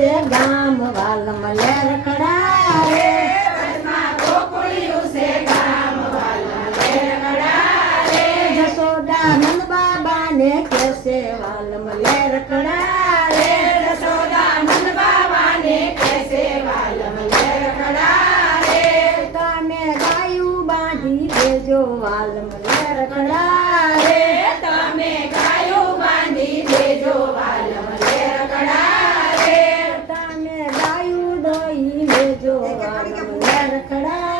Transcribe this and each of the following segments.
chegar. Tchau, tchau.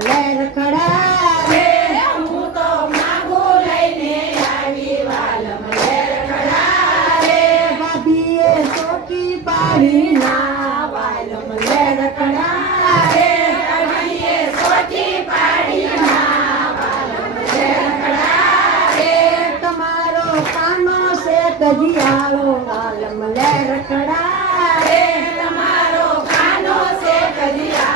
લહેર ખડા હું તો માગો લઈને આવી વાલમ લહેર ખડા રે ભાભીએ સોકી પાડી ના વાલમ લહેર ખડા રે ભાભીએ સોકી પાડી ના વાલમ લહેર ખડા રે તમારો કાનો છે કજિયાળો વાલમ લહેર ખડા રે તમારો કાનો છે કજિયાળો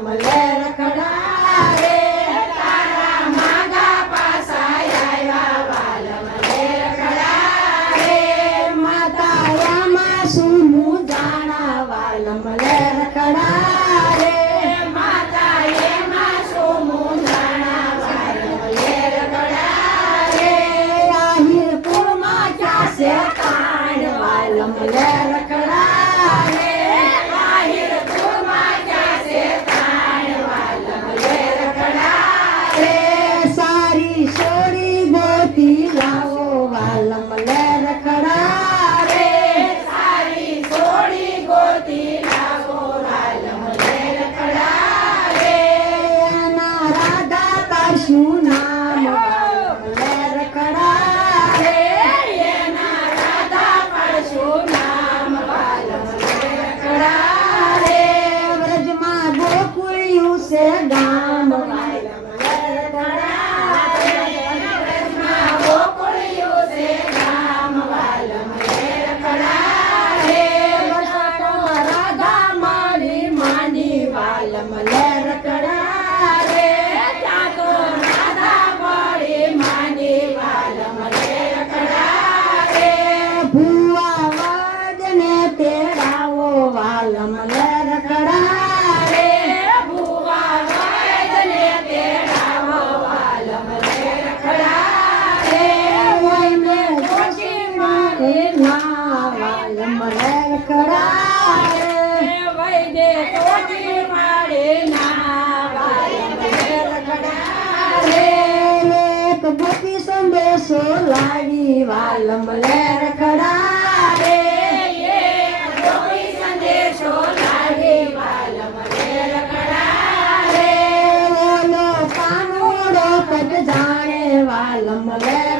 my Namale. no, no. સંદેશો લાવી વાલમ લેર ખડારે સંદેશો લાવી વાલમ લેર ખડારે પાનોડો કટ જાણે વાલમ લેર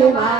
Bye.